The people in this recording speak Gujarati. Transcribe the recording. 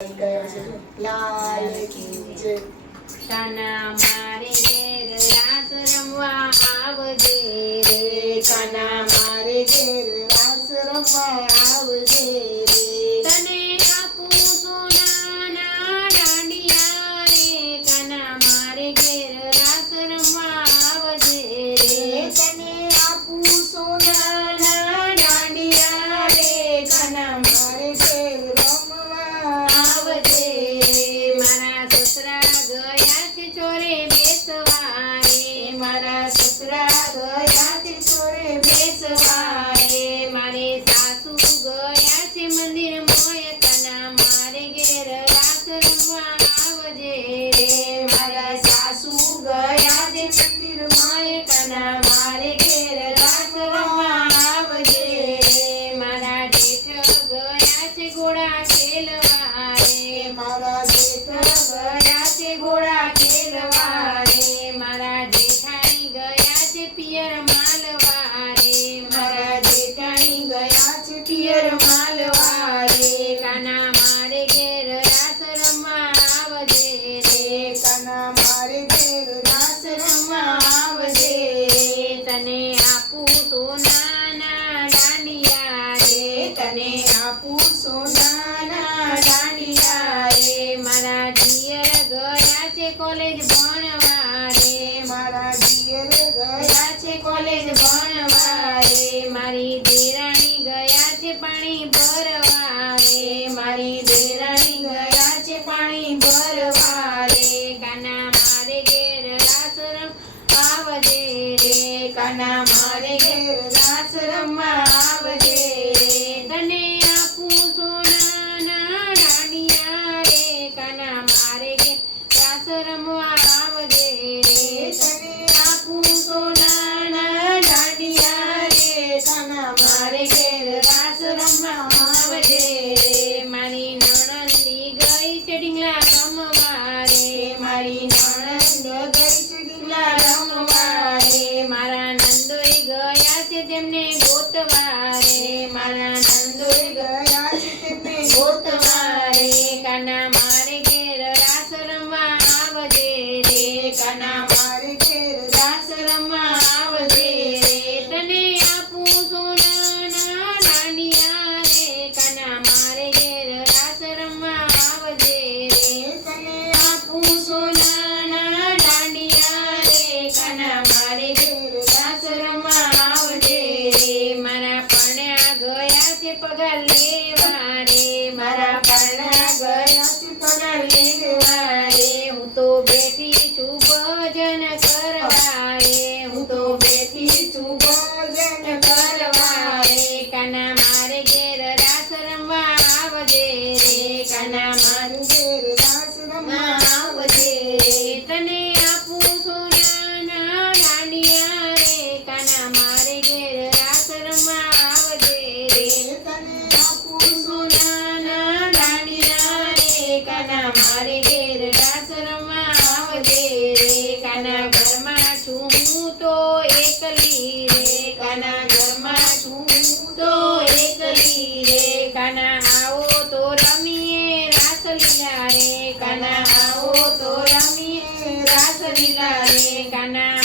લાલ કી જય. કાના મારે ઘેર રાસ રમવા આવજે રે. કાના મારે ઘેર રાસ રમવા આવજે રે. તને આપું સોનાના દાંડિયા રે. કાના મારે ઘેર રાસ રમવા આવજે રે. તને આપું સોનાના દાંડિયા રે. કાના મારે ઘેર રમવા આવજે રે. મારા સસરા ગયા છે ચોરે બેસવા રે. મારા સસરા ગયા છે ચોરે બેસવા રે. મારે સાસુ ગયા છે મંદિર મોય. કાના મારે ઘેર રાસ રમવા આવજે રે. મારા સાસુ ગયા છે મંદિર માય. કાના મારે ઘેર રાસ રમવા આવજે રે. મારા જેઠ ગયા છે ઘોડા ખેલવા રે. મારા જેઠ ગયા છે ઘોડા ખેલવા રે. મારા જેઠાણી ગયા છે પિયર માલવા રે. મારા જેઠાણી ગયા છે પિયર માલવા રે. કાના મારે ઘેર રાસ રમવા આવજે રે. કાના મારે ઘેર રાસ રમવા આવજે રે. તને આપું સોનાના દાંડિયા રે. તને આપું સોનાના દાંડિયા રે. મારા દિયર ગયા છે કોલેજ ભણવા રે. મારા દિયર ગયા છે કોલેજ ભણવા રે. મારી દેરાણી ગયા છે પાણી ભરવા રે. મારી દેરાણી ગયા છે પાણી ભરવા રે. કાના મારે ઘેર રાસ રમ આવજે રે. કાના મારે ઘેર રાસ રમવા આવજે રે. તને આપું સોનાના દાંડિયા રે. કાના મારે ઘેર રાસ રમવા આવજે રે. તને આપું સોનાના દાંડિયા રે. કાના મારે ઘેર રાસ રમવા આવજે રે. મારી નણંદી ગઈ છે ઢીંગલા રમવા રે. મારી નણંદ ગઈ છે ઢીંગલા રમવા રે. મારા નંદોઈ ગયા છે તેમને ગોતવા રે. મારા નંદોઈ ગયા છે તેમને ગોતવા રે. કાના મારે ઘેર રાસ રમવા આવજે રે. કાના મારે ઘેર રાસ રમવા આવજે રે. તને આપું સોનાના દાંડિયા રે. કાના મારે ઘેર રાસ રમવા આવજે રે. તને આપું સોનાના દાંડિયા રે. કાના મારે ઘેર રાસ રમવા આવજે રે. મારા પરણ્યા ગયા છે પગાર લેવા રે. મારા પરણા ગયા છે પગાર લેવા રે. હું તો બેઠી છું ભજન કરવા રે. હું તો બેઠી છું ભજન કરવા રે. કાના મારે ઘેર રાસ રમવા આવજે રે. કાના મારે ઘેર રાસ રમવા આવજે રે. તને આપું સોનાના દાંડિયા રે. કાના મારે ઘેર રાસ રમવા આવજે રે. તને આપું સોનાના દાંડિયા રે. કાના મારે ઘેર રાસ રમવા આવજે રે. કાના ઘરમાં છું હું તો એકલી રે. કાના ઘરમાં છું તો એકલી રે. કાના આવો તો રમીએ રાસલીલા રે. કાના આવો તો રમીએ રાસલીલા રે. કાના